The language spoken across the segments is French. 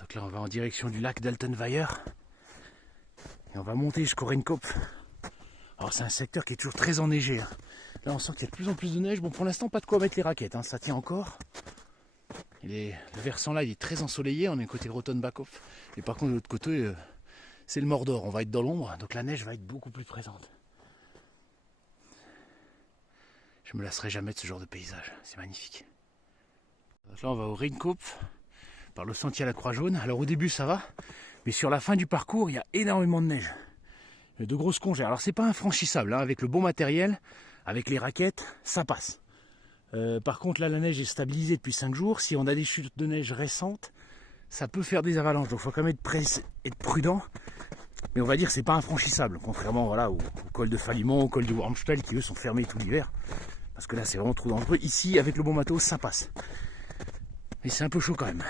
Donc là on va en direction du lac d'Altenweiher. Et on va monter jusqu'au Rheinkopf. Alors c'est un secteur qui est toujours très enneigé. Hein. Là on sent qu'il y a de plus en plus de neige. Bon pour l'instant pas de quoi mettre les raquettes, hein. Ça tient encore. Le versant là il est très ensoleillé, on est côté Rotenbachhof. Et par contre de l'autre côté c'est le Mordor, on va être dans l'ombre, donc la neige va être beaucoup plus présente. Je me lasserai jamais de ce genre de paysage, c'est magnifique. Donc là on va au Rheinkopf, par le sentier à la Croix Jaune. Alors au début ça va, mais sur la fin du parcours il y a énormément de neige. De grosses congères. Alors c'est pas infranchissable, hein. Avec le bon matériel, avec les raquettes, ça passe. Par contre là la neige est stabilisée depuis 5 jours. Si on a des chutes de neige récentes, ça peut faire des avalanches. Donc il faut quand même être prudent. Mais on va dire que c'est pas infranchissable. Contrairement voilà, au col de Fallimont, au col du Wormsfeld qui eux sont fermés tout l'hiver. Parce que là c'est vraiment trop dangereux. Ici avec le bon matos ça passe. Mais c'est un peu chaud quand même.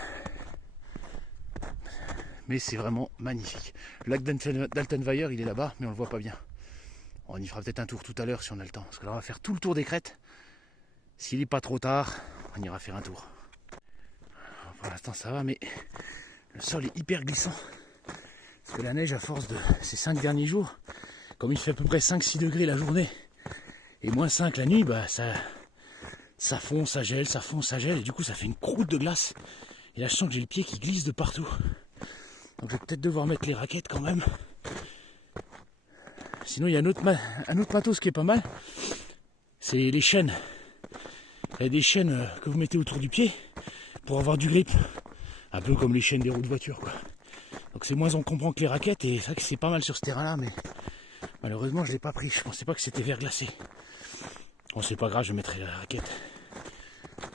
Mais c'est vraiment magnifique. Le lac d'Altenweiher il est là-bas mais on le voit pas bien. On y fera peut-être un tour tout à l'heure si on a le temps. Parce que là on va faire tout le tour des crêtes. S'il n'est pas trop tard, on ira faire un tour. Alors, pour l'instant ça va mais le sol est hyper glissant. Parce que la neige à force de ces 5 derniers jours, comme il fait à peu près 5-6 degrés la journée et moins 5 la nuit, bah ça fond, ça gèle, ça fond, ça gèle et du coup ça fait une croûte de glace. Et là je sens que j'ai le pied qui glisse de partout. Donc je vais peut-être devoir mettre les raquettes quand même. Sinon il y a un autre matos qui est pas mal, c'est les chaînes. Il y a des chaînes que vous mettez autour du pied pour avoir du grip. Un peu comme les chaînes des roues de voiture quoi. Donc c'est moins encombrant que les raquettes et c'est vrai que c'est pas mal sur ce terrain là mais malheureusement je l'ai pas pris. Je pensais pas que c'était verglacé. Bon c'est pas grave, je mettrai la raquette.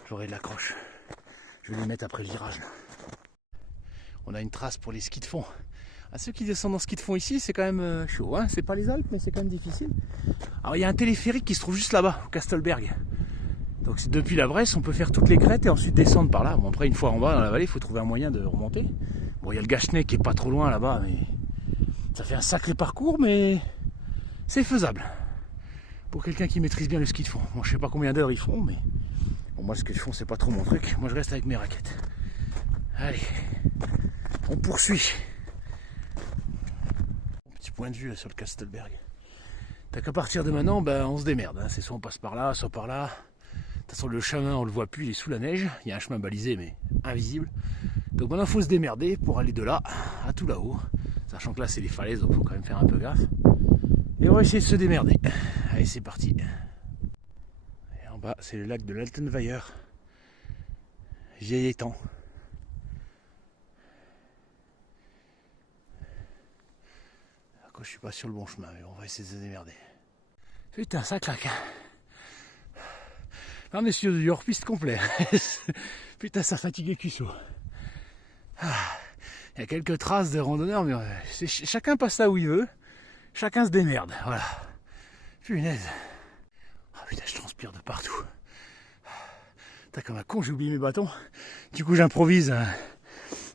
J'aurai de l'accroche. Je vais les mettre après le virage là. On a une trace pour les skis de fond. À ceux qui descendent en ski de fond ici, c'est quand même chaud. Hein, c'est pas les Alpes, mais c'est quand même difficile. Alors il y a un téléphérique qui se trouve juste là-bas, au Kastelberg. Donc depuis la Bresse, on peut faire toutes les crêtes et ensuite descendre par là. Bon après, une fois en bas dans la vallée, il faut trouver un moyen de remonter. Bon, il y a le Gachnet qui est pas trop loin là-bas, mais ça fait un sacré parcours, mais c'est faisable. Pour quelqu'un qui maîtrise bien le ski de fond. Bon, je sais pas combien d'heures ils font, mais bon, moi le ski de fond, c'est pas trop mon truc. Moi, je reste avec mes raquettes. Allez, on poursuit. Petit point de vue là, sur le Kastelberg. T'as qu'à partir de maintenant, ben, on se démerde. Hein. C'est soit on passe par là, soit par là. De toute façon, le chemin, on le voit plus, il est sous la neige. Il y a un chemin balisé, mais invisible. Donc maintenant, il faut se démerder pour aller de là à tout là-haut. Sachant que là, c'est les falaises, donc il faut quand même faire un peu gaffe. Et on va essayer de se démerder. Allez, c'est parti. Et en bas, c'est le lac de l'Altenweiher. Vieil étang. Je suis pas sur le bon chemin, mais on va essayer de se démerder. Putain, ça claque. Là, on est sur du hors-piste complet. Putain, ça fatigue les cuisseaux. Il y a quelques traces de randonneurs, mais chacun passe là où il veut. Chacun se démerde, voilà. Punaise. Oh, putain, je transpire de partout. Putain, comme un con, j'ai oublié mes bâtons. Du coup, j'improvise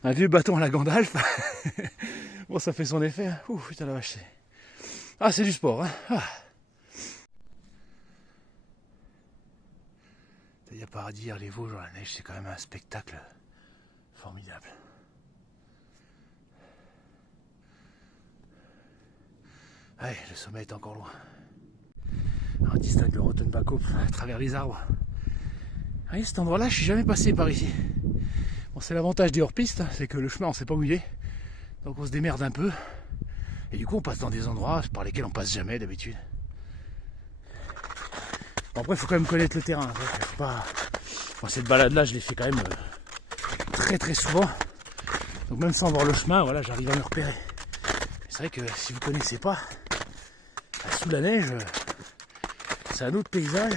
un vieux bâton à la Gandalf. Bon, ça fait son effet. Hein. Ouh, putain la vache. Ah, c'est du sport. Hein. Ah. Il n'y a pas à dire, les Vosges dans la neige, c'est quand même un spectacle formidable. Allez, le sommet est encore loin. On distingue le Rotenbachhof à travers les arbres. Allez, cet endroit-là, je suis jamais passé par ici. Bon, c'est l'avantage des hors-pistes, c'est que le chemin, on ne sait pas où il est. Donc on se démerde un peu. Et du coup, on passe dans des endroits par lesquels on passe jamais d'habitude. Bon, après, il faut quand même connaître le terrain. Faut pas... Bon, cette balade-là, je l'ai fait quand même très très souvent. Donc même sans voir le chemin, voilà, j'arrive à me repérer. C'est vrai que si vous ne connaissez pas, sous la neige, c'est un autre paysage.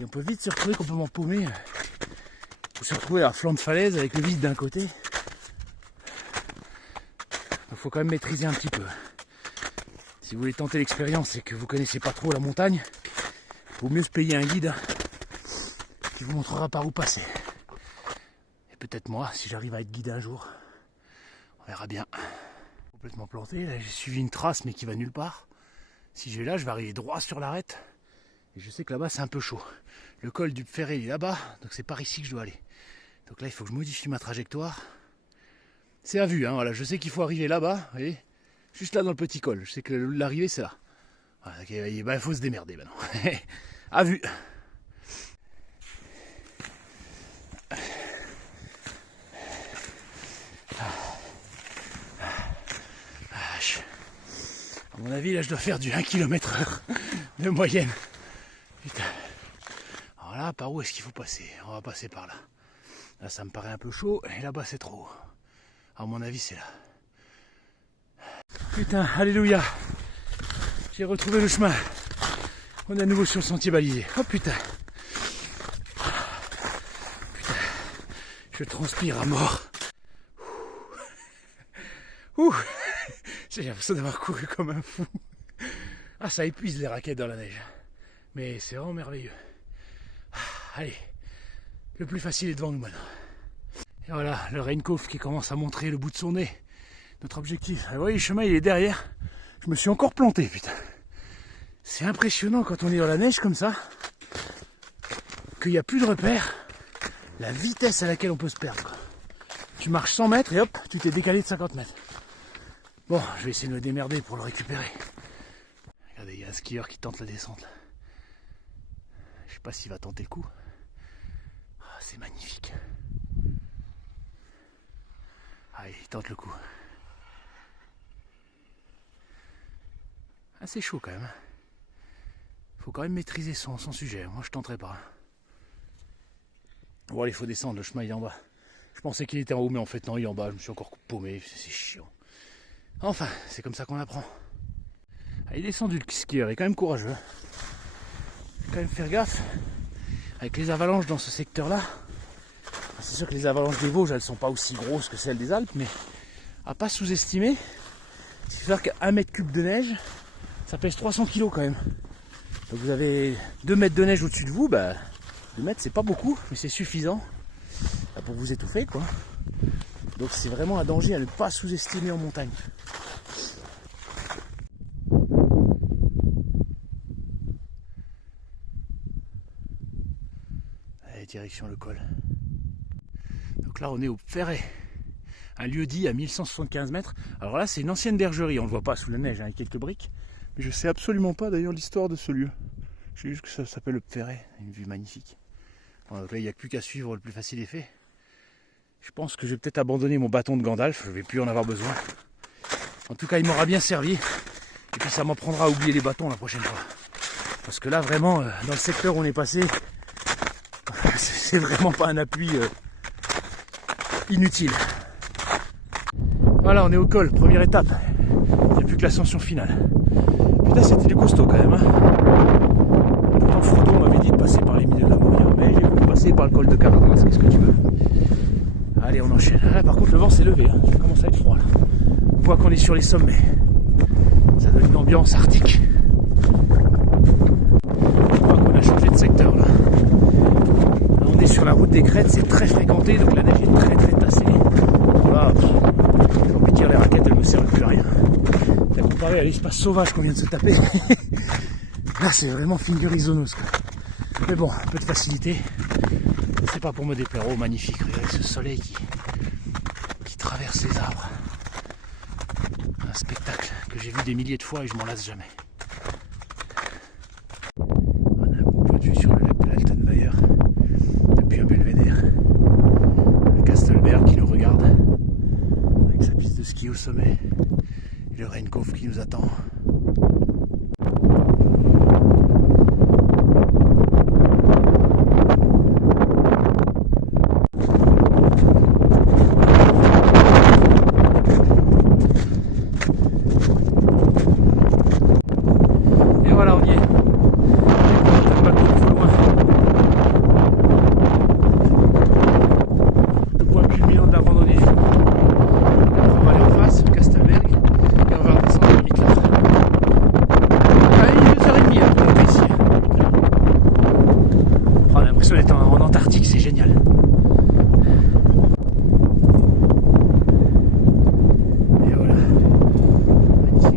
Et on peut vite se retrouver complètement paumé. Ou se retrouver à flanc de falaise avec le vide d'un côté. Donc faut quand même maîtriser un petit peu. Si vous voulez tenter l'expérience et que vous ne connaissez pas trop la montagne, il vaut mieux se payer un guide qui vous montrera par où passer. Et peut-être moi, si j'arrive à être guide un jour, on verra bien. Complètement planté, là j'ai suivi une trace mais qui va nulle part. Si je vais là, je vais arriver droit sur l'arête. Et je sais que là-bas c'est un peu chaud. Le col du Ferré est là-bas, donc c'est par ici que je dois aller. Donc là il faut que je modifie ma trajectoire C'est à vue, hein, voilà. Je sais qu'il faut arriver là-bas, vous voyez, juste là dans le petit col. Je sais que l'arrivée c'est là. Voilà, okay, bah, faut se démerder maintenant. À vue. À mon avis, là, je dois faire du 1 km/h de moyenne. Putain. Alors là, par où est-ce qu'il faut passer? On va passer par là. Là, ça me paraît un peu chaud, et là-bas, c'est trop haut. À mon avis, c'est là. Putain, alléluia. J'ai retrouvé le chemin. On est à nouveau sur le sentier balisé. Oh putain. Putain. Je transpire à mort. Ouh. J'ai l'impression d'avoir couru comme un fou. Ah, ça épuise les raquettes dans la neige. Mais c'est vraiment merveilleux. Allez, le plus facile est devant nous maintenant. Et voilà, le Raincoat qui commence à montrer le bout de son nez. Notre objectif. Vous voyez, le chemin il est derrière. Je me suis encore planté, putain. C'est impressionnant quand on est dans la neige comme ça, qu'il n'y a plus de repères, la vitesse à laquelle on peut se perdre, quoi. Tu marches 100 mètres et hop, tu t'es décalé de 50 mètres. Bon, je vais essayer de me démerder pour le récupérer. Regardez, il y a un skieur qui tente la descente. Là. Je sais pas s'il va tenter le coup. Oh, c'est magnifique. Ah, il tente le coup. Ah, c'est chaud quand même. Faut quand même maîtriser son sujet. Moi, je tenterai pas. Bon, allez, il faut descendre. Le chemin, il est en bas. Je pensais qu'il était en haut, mais en fait, non, il est en bas. Je me suis encore paumé. C'est chiant. Enfin, c'est comme ça qu'on apprend. Ah, il est descendu le skieur, il est quand même courageux. Il faut quand même faire gaffe. Avec les avalanches dans ce secteur-là, c'est sûr que les avalanches des Vosges, elles sont pas aussi grosses que celles des Alpes, mais à pas sous-estimer. Il faut faire qu'un mètre cube de neige, ça pèse 300 kg quand même. Donc vous avez 2 mètres de neige au-dessus de vous, bah 2 mètres c'est pas beaucoup, mais c'est suffisant pour vous étouffer, quoi. Donc c'est vraiment un danger à ne pas sous-estimer en montagne. Allez, direction le col. Donc là on est au Ferret, un lieu dit à 1175 mètres. Alors là c'est une ancienne bergerie, on ne le voit pas sous la neige, hein, avec quelques briques. Mais je sais absolument pas d'ailleurs l'histoire de ce lieu. Je sais juste que ça s'appelle le Ferret, une vue magnifique. Bon, donc là il n'y a plus qu'à suivre, le plus facile est fait. Je pense que je vais peut-être abandonner mon bâton de Gandalf, je ne vais plus en avoir besoin. En tout cas, il m'aura bien servi. Et puis ça m'apprendra à oublier les bâtons la prochaine fois. Parce que là, vraiment, dans le secteur où on est passé, c'est vraiment pas un appui inutile. Voilà, on est au col, première étape. Il n'y a plus que l'ascension finale. Putain, c'était du costaud quand même. Hein. Pourtant, Frodo m'avait dit de passer par les milieux de la Moria, mais j'ai voulu passer par le col de Caradas, qu'est-ce que tu veux. Allez, on enchaîne. Là, par contre, le vent s'est levé. Hein. Ça commence à être froid. Là. On voit qu'on est sur les sommets. Ça donne une ambiance arctique. Je crois qu'on a changé de secteur. Là, on est sur la route des crêtes. C'est très fréquenté. Donc la neige est très très tassée. Voilà. J'ai envie de dire, les raquettes, elles ne me servent plus à rien. Et comparé à l'espace sauvage qu'on vient de se taper, là, c'est vraiment fingerizonous. Mais bon, un peu de facilité. C'est pas pour me déplaire. Oh, magnifique, regardez ce soleil qui traverse les arbres. Un spectacle que j'ai vu des milliers de fois et je m'en lasse jamais. On a un beau point de vue sur le lac de l'Altenweiher depuis un belvédère. Le Kastelberg qui nous regarde avec sa piste de ski au sommet et le Raincoat qui nous attend. En Antarctique, c'est génial. Et voilà.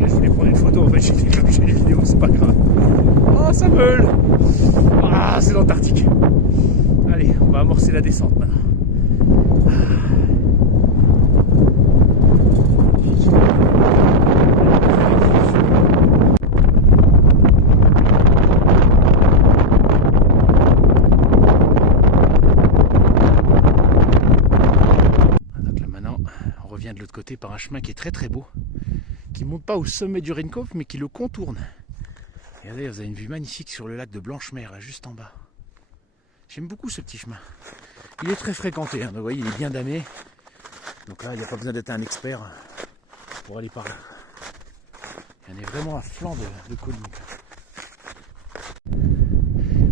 Je voulais prendre une photo, en fait j'ai fait comme j'ai les vidéos, c'est pas grave. Oh, ça meule. Ah, c'est l'Antarctique. Allez, on va amorcer la descente maintenant. vient de l'autre côté par un chemin qui est très très beau, qui ne monte pas au sommet du Rhein-Kopf, mais qui le contourne. Regardez, vous avez une vue magnifique sur le lac de Blanchemer, là, juste en bas. J'aime beaucoup ce petit chemin. Il est très fréquenté, hein, vous voyez, il est bien damé. Donc là, il n'y a pas besoin d'être un expert pour aller par là. On est vraiment à flanc de colline.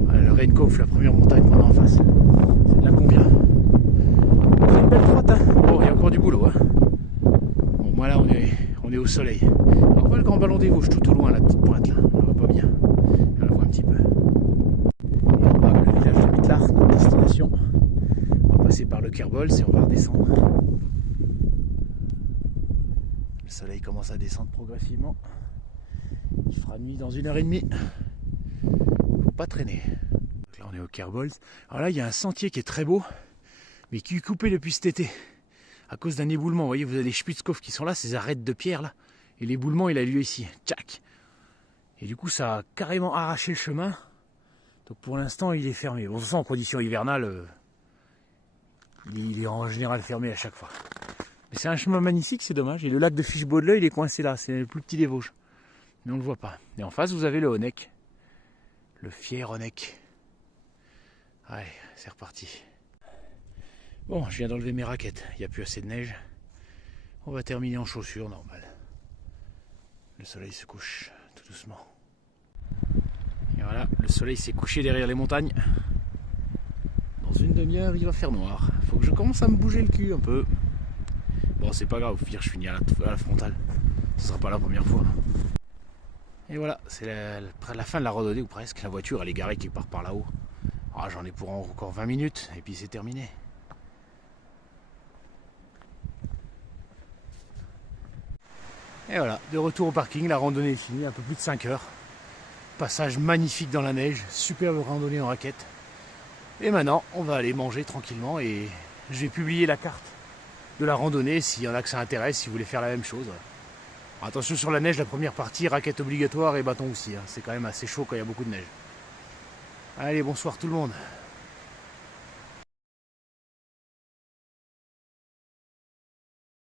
Voilà, le Rhein-Kopf, la première montagne qu'on a en face. C'est de là qu'on vient. C'est une belle droite, hein. Bon, il y a encore du boulot, hein. Bon, moi là, on est au soleil. On voit le grand ballon des Vosges tout au loin, la petite pointe là. On la voit pas bien. On la voit un petit peu. Et on va le village de Mittlach, notre destination. On va passer par le Kerbolz et on va redescendre. Le soleil commence à descendre progressivement. Il fera nuit dans 1h30. Faut pas traîner. Donc là on est au Kerbolz. Alors là il y a un sentier qui est très beau, mais qui est coupé depuis cet été. À cause d'un éboulement. Vous voyez, vous avez les Spitzkopf qui sont là, ces arêtes de pierre là. Et l'éboulement il a lieu ici. Tchac. Et du coup ça a carrément arraché le chemin. Donc pour l'instant il est fermé. Bon, de toute façon en conditions hivernales, il est en général fermé à chaque fois. Mais c'est un chemin magnifique, c'est dommage. Et le lac de Fischbaudeleu, il est coincé là. C'est le plus petit des Vosges. Mais on ne le voit pas. Et en face, vous avez le Honeck. Le fier Honeck. Allez, c'est reparti. Bon, je viens d'enlever mes raquettes. Il n'y a plus assez de neige. On va terminer en chaussures, normal. Le soleil se couche tout doucement. Et voilà, le soleil s'est couché derrière les montagnes. Dans une demi-heure, il va faire noir. Faut que je commence à me bouger le cul un peu. Bon, c'est pas grave, au pire, je finis à la frontale. Ce sera pas la première fois. Et voilà, c'est la fin de la randonnée ou presque. La voiture, elle est garée quelque part par là-haut. Ah, j'en ai pour encore 20 minutes et puis c'est terminé. Et voilà, de retour au parking, la randonnée est finie, un peu plus de 5 heures. Passage magnifique dans la neige, superbe randonnée en raquette. Et maintenant, on va aller manger tranquillement et je vais publier la carte de la randonnée s'il y en a que ça intéresse, si vous voulez faire la même chose. Alors, attention sur la neige, la première partie, raquette obligatoire et bâton aussi. Hein. C'est quand même assez chaud quand il y a beaucoup de neige. Allez, bonsoir tout le monde.